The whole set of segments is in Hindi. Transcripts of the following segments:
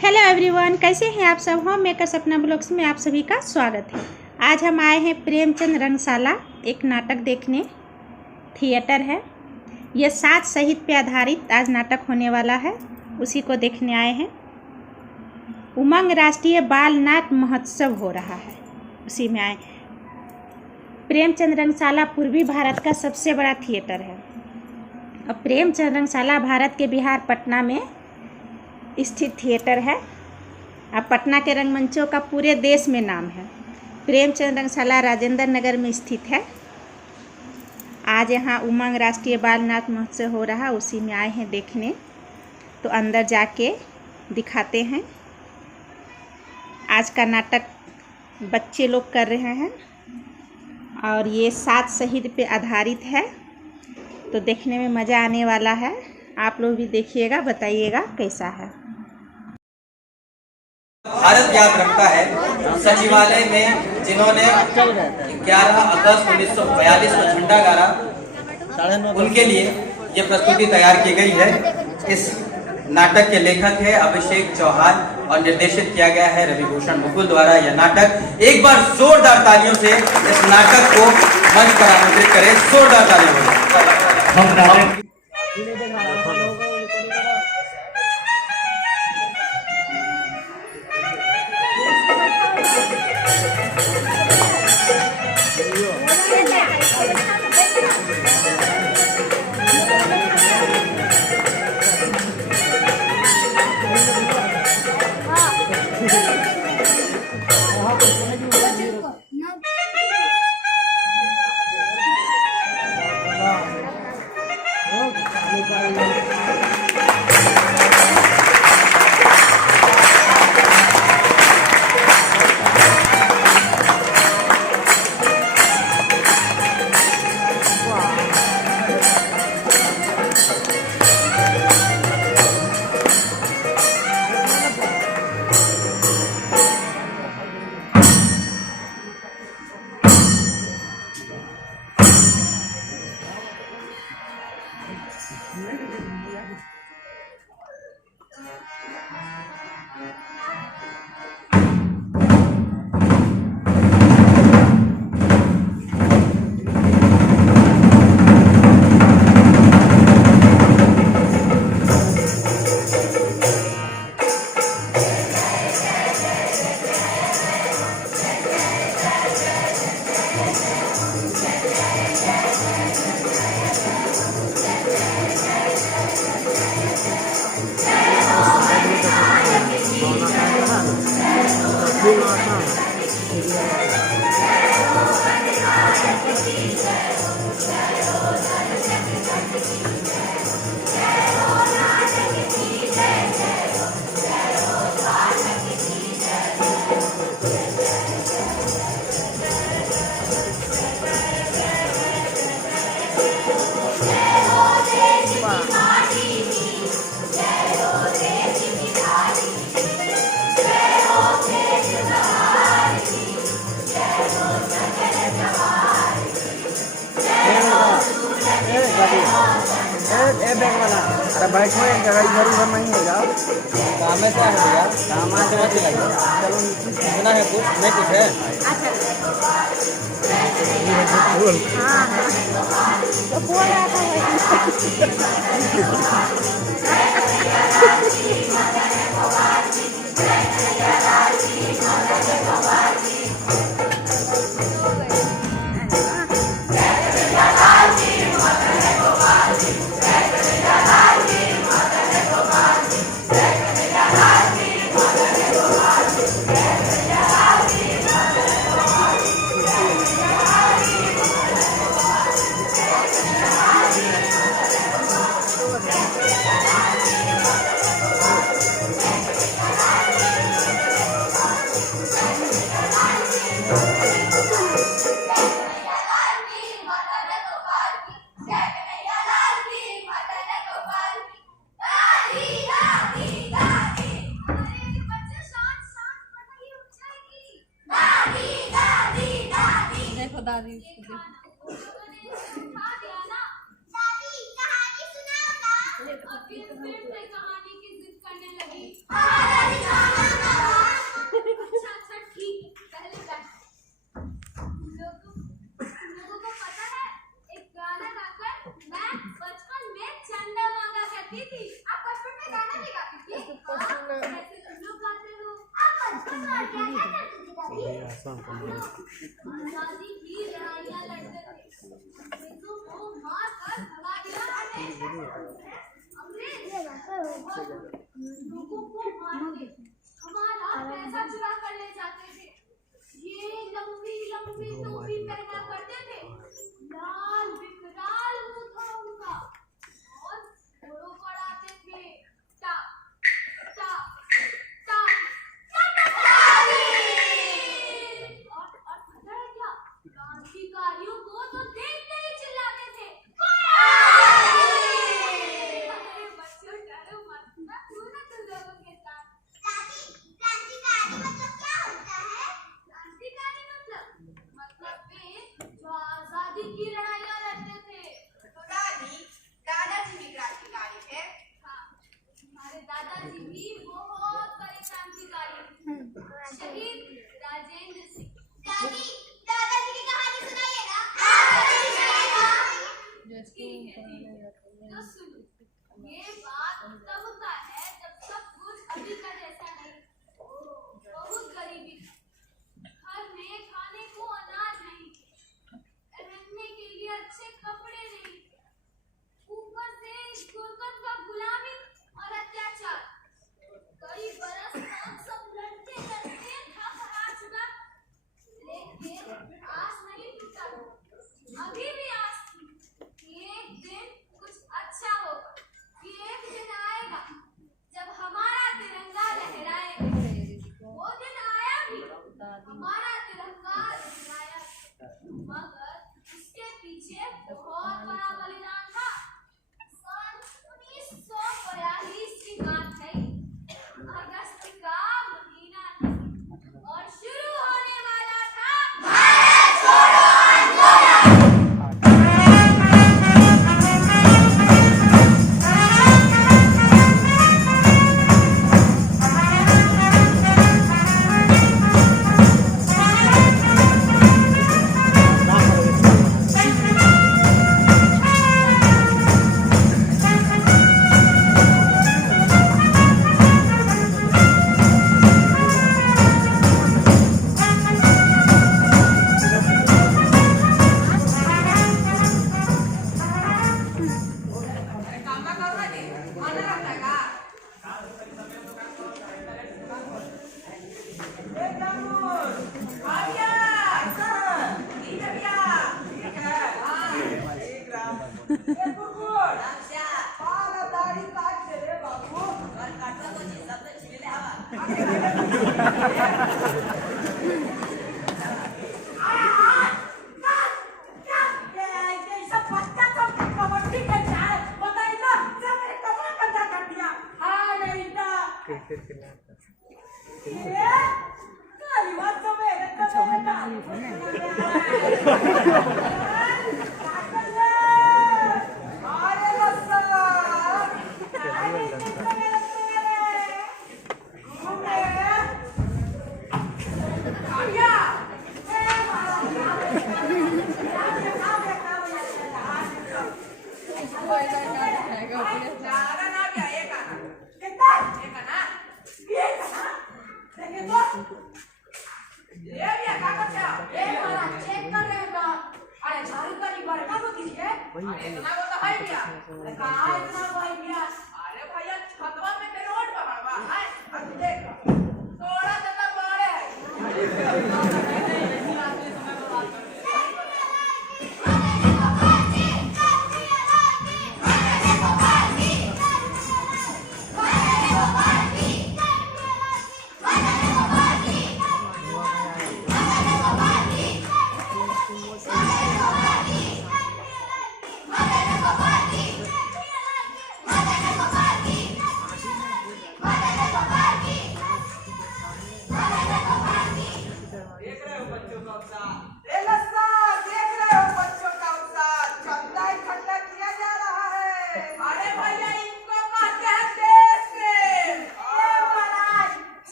हेलो एवरीवन, कैसे हैं आप सब। होम मेकर सपना ब्लॉग्स में आप सभी का स्वागत है। आज हम आए हैं प्रेमचंद रंगशाला एक नाटक देखने। थिएटर है ये 7 शहीद पे आधारित आज नाटक होने वाला है, उसी को देखने आए हैं। उमंग राष्ट्रीय बाल नाट्य महोत्सव हो रहा है, उसी में आए। प्रेमचंद रंगशाला पूर्वी भारत का सबसे बड़ा थिएटर है और प्रेमचंद रंगशाला भारत के बिहार पटना में स्थित थिएटर है। अब पटना के रंगमंचों का पूरे देश में नाम है। प्रेमचंद रंगशाला राजेंद्र नगर में स्थित है। आज यहाँ उमंग राष्ट्रीय बाल नाट्य महोत्सव हो रहा है, उसी में आए हैं देखने। तो अंदर जाके दिखाते हैं। आज का नाटक बच्चे लोग कर रहे हैं और ये 7 शहीद पे आधारित है, तो देखने में मज़ा आने वाला है। आप लोग भी देखिएगा, बताइएगा कैसा है। भारत याद रखता है सचिवालय में जिन्होंने 11 अगस्त 1942 को झंडा गाड़ा, उनके लिए ये प्रस्तुति तैयार की गई है। इस नाटक के लेखक है अभिषेक चौहान और निर्देशित किया गया है रवि भूषण मुकुल द्वारा। यह नाटक एक बार जोरदार तालियों से इस नाटक को मंच पर आमंत्रित करें। जोरदार तालियों। बैठो एक जगह इधर उधर नहीं होगा। काम से आ गया, काम आज मत लगे। चलो इतना है, कुछ नहीं कुछ है। हाँ तो बोल रहा दादी कहानी की जिद करने लगी। हमारा पैसा चुरा कर ले जाते थे। ये लंबी लंबी टोपी पहना करते थे, लाल विकराल मुंह था उनका, और घोड़ों पर आते थे। टा टा टा और पता है क्या, क्रांतिकारियों को तो देखते ही चिल्लाते थे। अरे बच्चों डरो मत, मैं हूं ना तुम लोगों के साथ। क्रांतिकारी मतलब क्या होता है? क्रांतिकारी मतलब वे जो आजादी की लड़ाइयाँ लड़ते थे। तो दादाजी भी क्रांतिकारी थे। हाँ, हमारे दादाजी भी बहुत बड़े क्रांतिकारी थे। शहीद राजेंद्र सिंह। दादाजी की कहानी सुनाइए ना। ठीक है, तो सुनो, ये बात तब का है जब सब कुछ अभी का जैसा नहीं। बहुत गरीबी थी, घर में खाने को अनाज नहीं, रहने के लिए अच्छे कपड़े नहीं, ऊपर से इस गुर्बत का गुलामी और अत्याचार। कई बरस तक सब लड़ते लड़ते थक हार चुका, लेकिन आस नहीं टूटा। अभी भी आस थी कि एक दिन कुछ अच्छा होगा, कि एक दिन आएगा जब हमारा तिरंगा लहराएगा। वो दिन आया भी, हमारा तिरंगा लहराया, मगर उसके पीछे बहुत बड़ा बलिदान था। सन 1942 की बात है, अगस्त का महीना था और शुरू होने वाला था भारत छोड़ो आंदोलन। इतना वो तो है क्या? कहाँ इतना भाई भैया? अरे भैया छत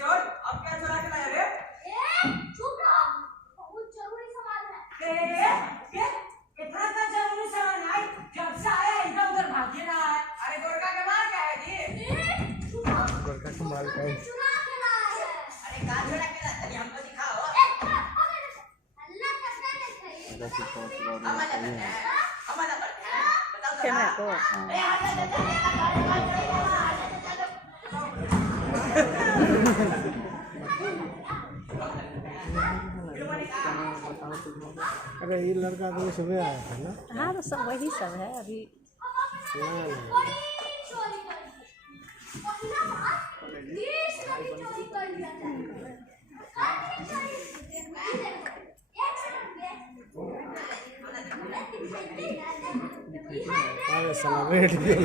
चोर अब क्या चुरा के लाया रे? चुप रहो, बहुत जरूरी सवाल है। इतना जरूरी सामान है, जब से आया इधर उधर भागे रहा है। अरे गोरखा के मार क्या है जी? चुप रहो, गोरखा के मार क्या है? चुरा के लाया है। अरे कहाँ चुरा के लाया? चलिए हमको दिखाओ। अल्लाह करता नहीं चाहिए। हम मजा करते हैं, हम मजा करते हैं। बताओ तो कैमरा हाँ। को। ए, आगे चलो, चलो, अरे ये लड़का तो सुबह आया था ना? हाँ तो सब वही सब है अभी। बड़ी चोरी कर दी। पहला बार देश का भी चोरी कर लिया जाए। हर चोरी एक सेकंड अरे साला बैठ गया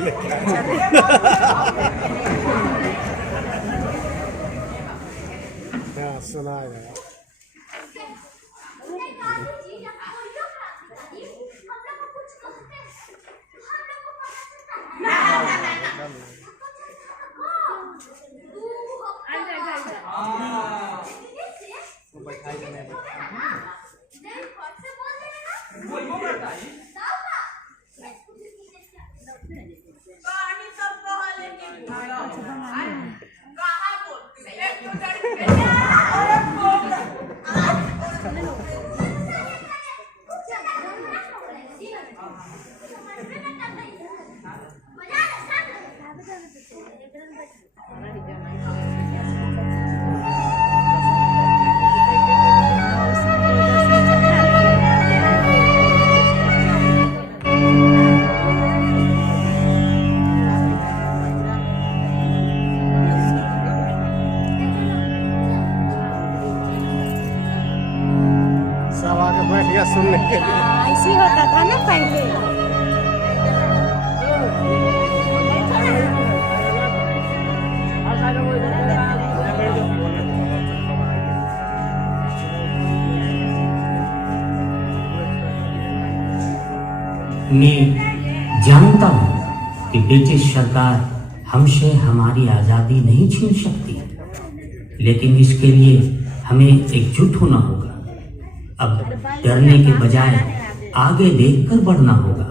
क्या सुना है? कहानी सब कहा लेकिन कहाँ बोलती है? एक तो लड़की सब आके बैठ गया सुनने के लिए। ऐसे ही होता था ना पहले। मैं जानता हूं कि ब्रिटिश सरकार हमसे हमारी आज़ादी नहीं छीन सकती, लेकिन इसके लिए हमें एकजुट होना होगा। अब डरने के बजाय आगे देखकर बढ़ना होगा।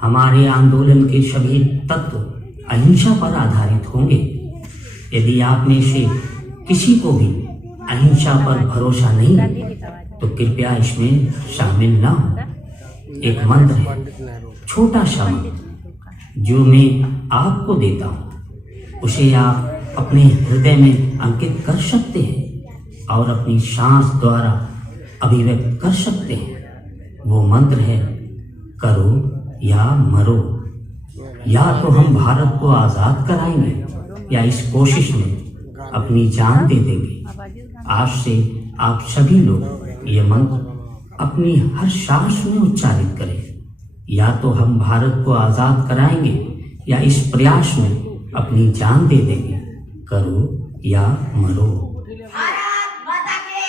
हमारे आंदोलन के सभी तत्व अहिंसा पर आधारित होंगे। यदि आप में से किसी को भी अहिंसा पर भरोसा नहीं तो कृपया इसमें शामिल ना हो। एक मंत्र है, छोटा सा मंत्र जो मैं आपको देता हूँ, उसे आप अपने हृदय में अंकित कर सकते हैं और अपनी सांस द्वारा अभिव्यक्त कर सकते हैं। वो मंत्र है, करो या मरो। या तो हम भारत को आज़ाद कराएंगे या इस कोशिश में अपनी जान दे देंगे। आज से आप सभी लोग ये मंत्र अपनी हर सांस में उच्चारित करें। या तो हम भारत को आज़ाद कराएंगे या इस प्रयास में अपनी जान दे देंगे। करो या मरो। भारत माता की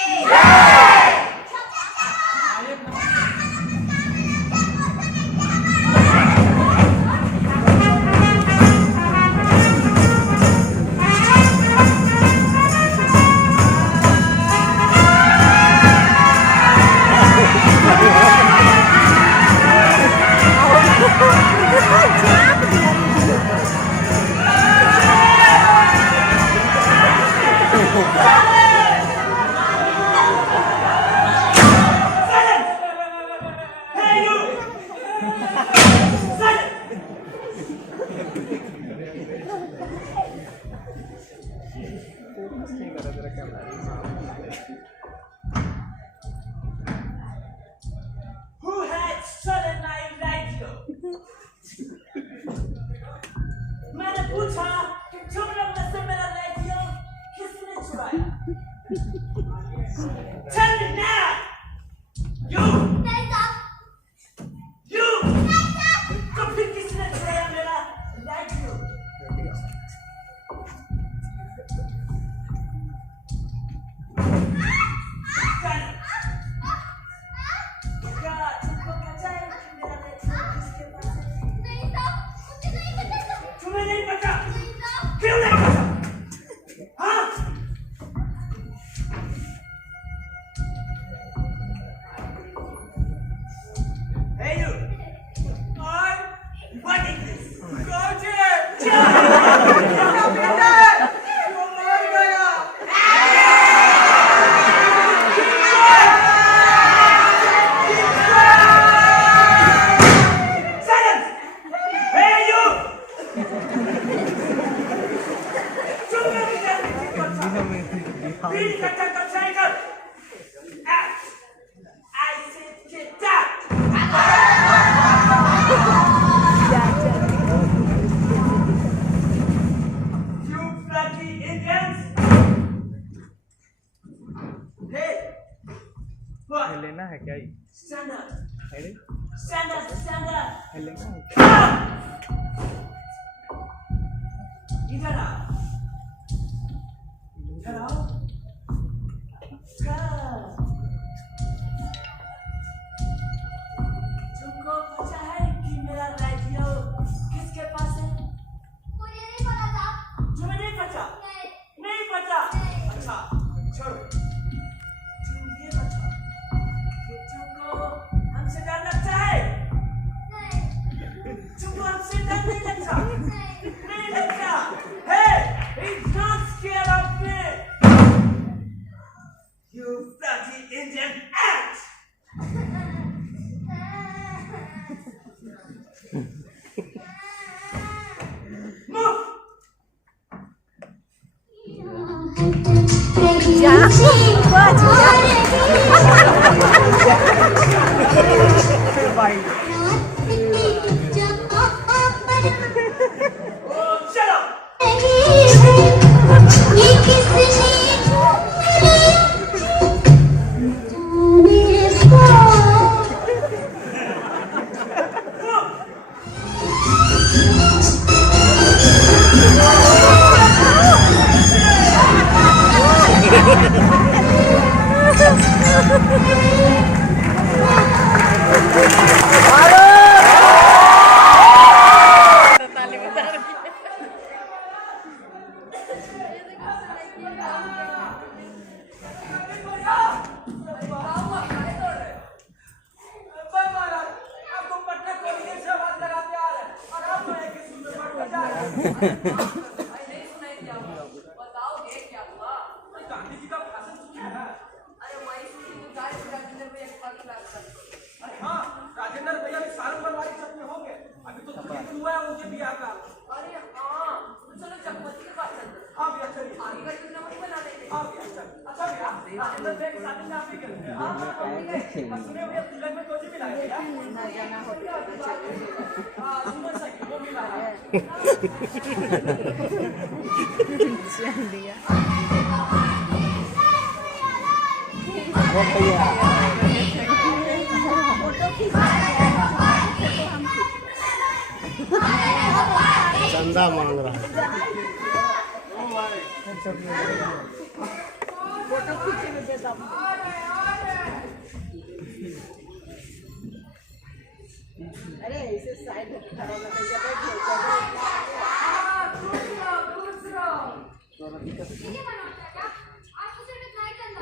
Who had stolen my radio? मैंने पूछा कि तुम लोग में से मेरा रेडियो किसने चुराया? Tell me now! You! You! तो फिर किसने चुराया मेरा रेडियो? क्या तुमको पता है कि मेरा रेडियो किसके पास है? नहीं साहब, मुझे नहीं पता। तुम्हें नहीं पता? नहीं साहब। क्यों नहीं पता? हाँ? बीड़ी का टक्कर cycle I said get that you bloody Indians hey what लेना है क्या ये? stand up अरे stand up stand up लेना है इधर आओ इधर आओ तुमको पता है कि मेरा रेडियो किसके पास है मुझे नहीं पता था। तुम्हें नहीं पता नहीं पता अच्छा छोड़ो तुम ये बताओ कि तुमको हमसे डर लगता है नहीं तुमको हमसे डर नहीं लगता नहीं नहीं लगता hey he's not scared of me you bloody Indian ass move shut up आपको पटना कोरियर से आवाज लगाते आ रहे हैं और आप तो एक ही सुनने पर बजा रहे हैं नहीं सुनाई दिया बताओगे क्या हुआ गांधी जी का भाषण सुना है अरे वही सुनी तो गाय राजेंद्र भैया के पास क्लास अरे हाँ राजेंद्र भैया भी सालों पर वाली छत में होंगे अभी तो छुट्टी हुआ है उनके भी आता अरे हाँ चलो चकमती के पास चलते हाँ भैया चलिए आगे का योजना मत बना लेंगे हाँ भैया चल अच्छा भैया राजेंद्र भैया के साथ में आप भी करेंगे हाँ सुने भैया दुल्हन में कोची भी लाए भैया हाँ सुनो सही वो भी लाया चंदा मांग रहा है किसी बनाता क्या आज उसे ट्राई करना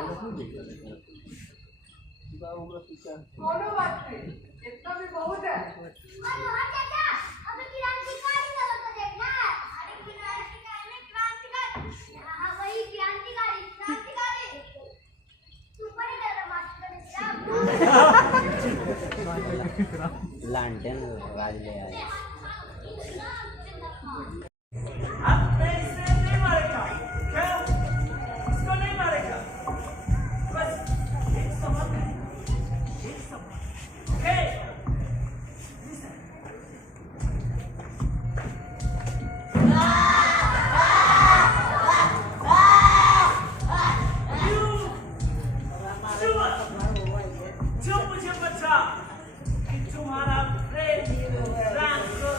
कोनो बात नहीं इतना भी बहुत है अरे हाँ चाचा अभी क्रांतिकारी चलो तो देखना है अरे क्रांतिकारी में क्रांतिकारी हाँ वही क्रांतिकारी सुपर ही लगा मास्टर लांटेन राज ले आए अब मैं इसे नहीं मारेगा क्या इसको नहीं मारेगा बस एक सवाल है ओके जो मुझे बचा कि तुम्हारा प्रेम राम को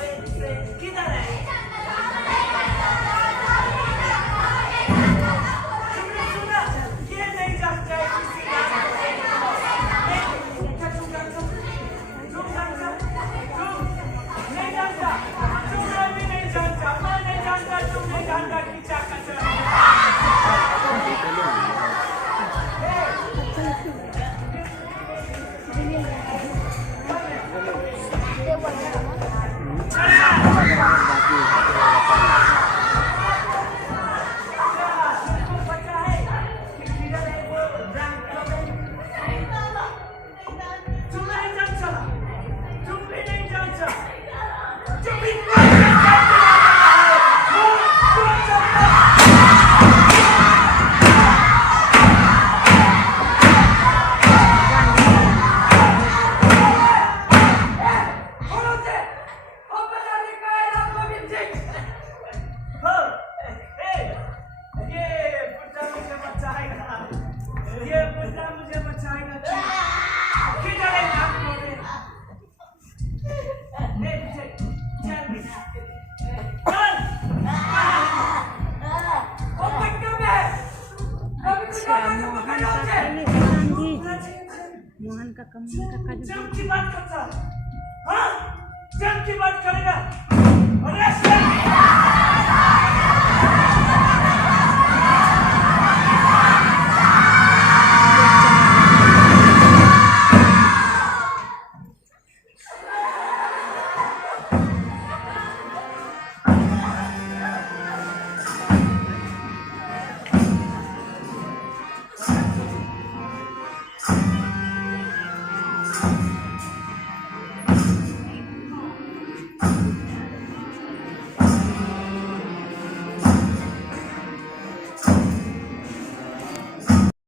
काका मोहन काका जो जम की बात करता हाँ जम की बात करेगा अरे